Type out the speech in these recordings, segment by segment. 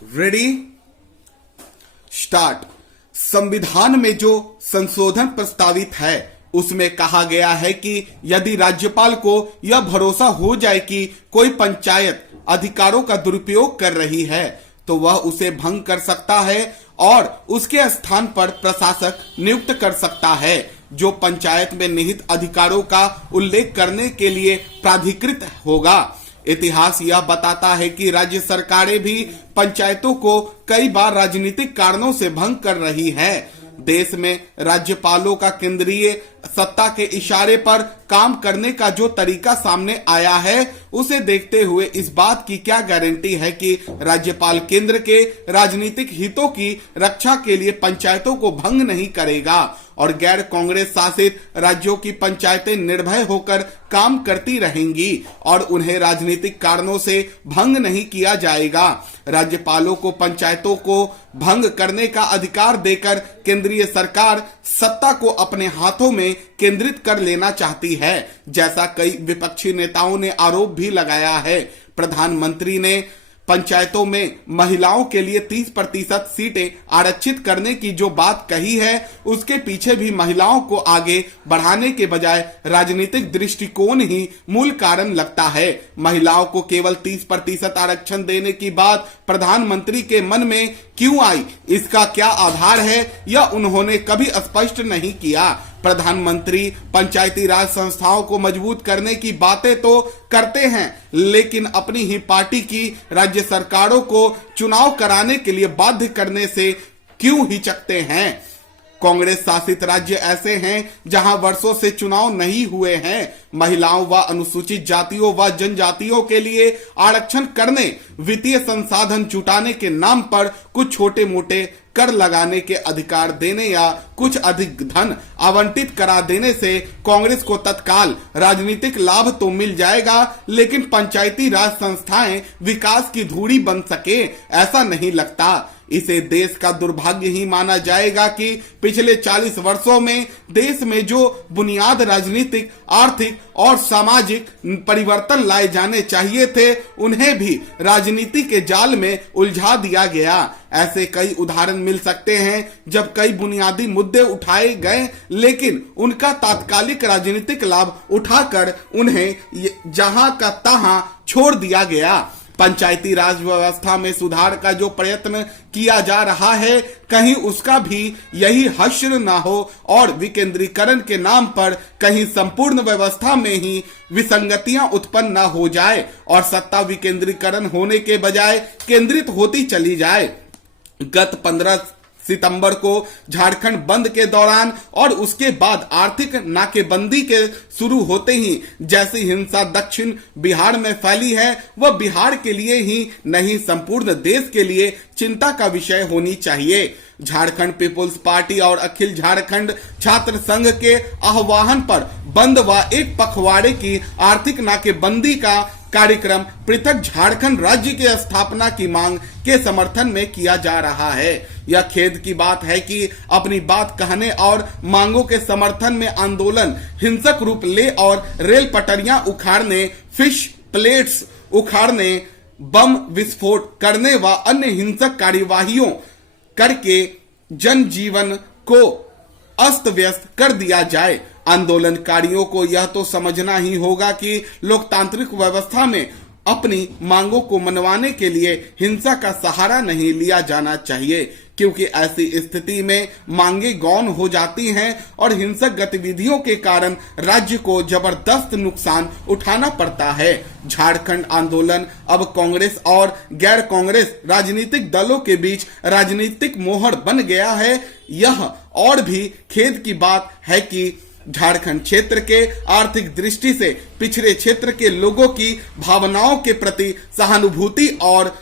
Ready start. संविधान में जो संशोधन प्रस्तावित है उसमें कहा गया है कि यदि राज्यपाल को यह भरोसा हो जाए कि कोई पंचायत अधिकारों का दुरुपयोग कर रही है तो वह उसे भंग कर सकता है और उसके स्थान पर प्रशासक नियुक्त कर सकता है जो पंचायत में निहित अधिकारों का उल्लेख करने के लिए प्राधिकृत होगा। इतिहास यह बताता है कि राज्य सरकारें भी पंचायतों को कई बार राजनीतिक कारणों से भंग कर रही है। देश में राज्यपालों का केंद्रीय सत्ता के इशारे पर काम करने का जो तरीका सामने आया है उसे देखते हुए इस बात की क्या गारंटी है कि राज्यपाल केंद्र के राजनीतिक हितों की रक्षा के लिए पंचायतों को भंग नहीं करेगा और गैर कांग्रेस शासित राज्यों की पंचायतें निर्भय होकर काम करती रहेंगी और उन्हें राजनीतिक कारणों से भंग नहीं किया जाएगा। राज्यपालों को पंचायतों को भंग करने का अधिकार देकर केंद्रीय सरकार सत्ता को अपने हाथों में केंद्रित कर लेना चाहती है, जैसा कई विपक्षी नेताओं ने आरोप भी लगाया है। प्रधानमंत्री ने पंचायतों में महिलाओं के लिए 30% सीटें आरक्षित करने की जो बात कही है उसके पीछे भी महिलाओं को आगे बढ़ाने के बजाय राजनीतिक दृष्टिकोण ही मूल कारण लगता है। महिलाओं को केवल 30% आरक्षण देने की बात प्रधानमंत्री के मन में क्यों आई, इसका क्या आधार है, यह उन्होंने कभी स्पष्ट नहीं किया। प्रधानमंत्री पंचायती राज संस्थाओं को मजबूत करने की बातें तो करते हैं लेकिन अपनी ही पार्टी की राज्य सरकारों को चुनाव कराने के लिए बाध्य करने से क्यों हिचकते हैं। कांग्रेस शासित राज्य ऐसे हैं जहां वर्षों से चुनाव नहीं हुए हैं। महिलाओं व अनुसूचित जातियों व जनजातियों के लिए आरक्षण करने, वित्तीय संसाधन जुटाने के नाम पर कुछ छोटे मोटे कर लगाने के अधिकार देने या कुछ अधिक धन आवंटित करा देने से कांग्रेस को तत्काल राजनीतिक लाभ तो मिल जाएगा लेकिन पंचायती राज संस्थाएं विकास की धूरी बन सके ऐसा नहीं लगता। इसे देश का दुर्भाग्य ही माना जाएगा कि पिछले 40 वर्षों में देश में जो बुनियाद राजनीतिक, आर्थिक और सामाजिक परिवर्तन लाए जाने चाहिए थे उन्हें भी राजनीति के जाल में उलझा दिया गया। ऐसे कई उदाहरण मिल सकते हैं जब कई बुनियादी मुद्दे उठाए गए लेकिन उनका तात्कालिक राजनीतिक लाभ उठाकर उन्हें जहां का तहां छोड़ दिया गया। पंचायती राज व्यवस्था में सुधार का जो प्रयत्न किया जा रहा है कहीं उसका भी यही हश्र ना हो और विकेंद्रीकरण के नाम पर कहीं संपूर्ण व्यवस्था में ही विसंगतियां उत्पन्न ना हो जाए और सत्ता विकेंद्रीकरण होने के बजाय केंद्रित होती चली जाए। गत 15 सितंबर को झारखंड बंद के दौरान और उसके बाद आर्थिक नाकेबंदी के शुरू होते ही जैसी हिंसा दक्षिण बिहार में फैली है वह बिहार के लिए ही नहीं संपूर्ण देश के लिए चिंता का विषय होनी चाहिए। झारखंड पीपुल्स पार्टी और अखिल झारखंड छात्र संघ के आह्वान पर बंद व एक पखवाड़े की आर्थिक नाकेबंदी का कार्यक्रम पृथक झारखंड राज्य की स्थापना की मांग के समर्थन में किया जा रहा है। यह खेद की बात है कि अपनी बात कहने और मांगों के समर्थन में आंदोलन हिंसक रूप ले और रेल पटरियां उखाड़ने, फिश प्लेट्स उखाड़ने, बम विस्फोट करने व अन्य हिंसक कार्यवाहियों करके जनजीवन को अस्त व्यस्त कर दिया जाए। आंदोलनकारियों को यह तो समझना ही होगा कि लोकतांत्रिक व्यवस्था में अपनी मांगों को मनवाने के लिए हिंसा का सहारा नहीं लिया जाना चाहिए क्योंकि ऐसी स्थिति में मांगे गौण हो जाती हैं और हिंसक गतिविधियों के कारण राज्य को जबरदस्त नुकसान उठाना पड़ता है। झारखंड आंदोलन अब कांग्रेस और गैर कांग्रेस राजनीतिक दलों के बीच राजनीतिक मोहर बन गया है। यह और भी खेद की बात है कि झारखंड क्षेत्र के आर्थिक दृष्टि से पिछड़े क्षेत्र के लोगों की भावनाओं के प्रति सहानुभूति और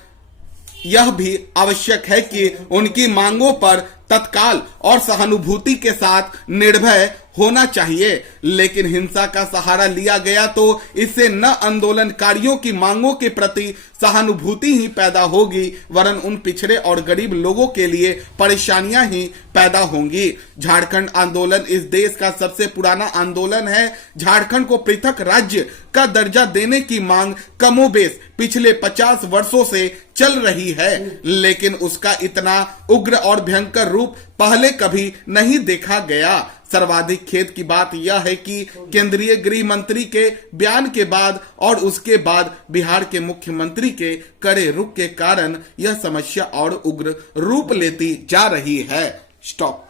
यह भी आवश्यक है कि उनकी मांगों पर तत्काल और सहानुभूति के साथ निर्भय होना चाहिए, लेकिन हिंसा का सहारा लिया गया तो इससे न आंदोलनकारियों की मांगों के प्रति सहानुभूति ही पैदा होगी, वरन उन पिछड़े और गरीब लोगों के लिए परेशानियां ही पैदा होंगी। झारखंड आंदोलन इस देश का सबसे पुराना आंदोलन है। झारखंड को पृथक राज्य का दर्जा देने की मांग कमोबेश पिछले 50 वर्षों से चल रही है, लेकिन उसका इतना उग्र और भयंकर रूप पहले कभी नहीं देखा गया। सर्वाधिक खेद की बात यह है कि केंद्रीय गृह मंत्री के बयान के बाद और उसके बाद बिहार के मुख्यमंत्री के कड़े रुख के कारण यह समस्या और उग्र रूप लेती जा रही है। स्टॉप।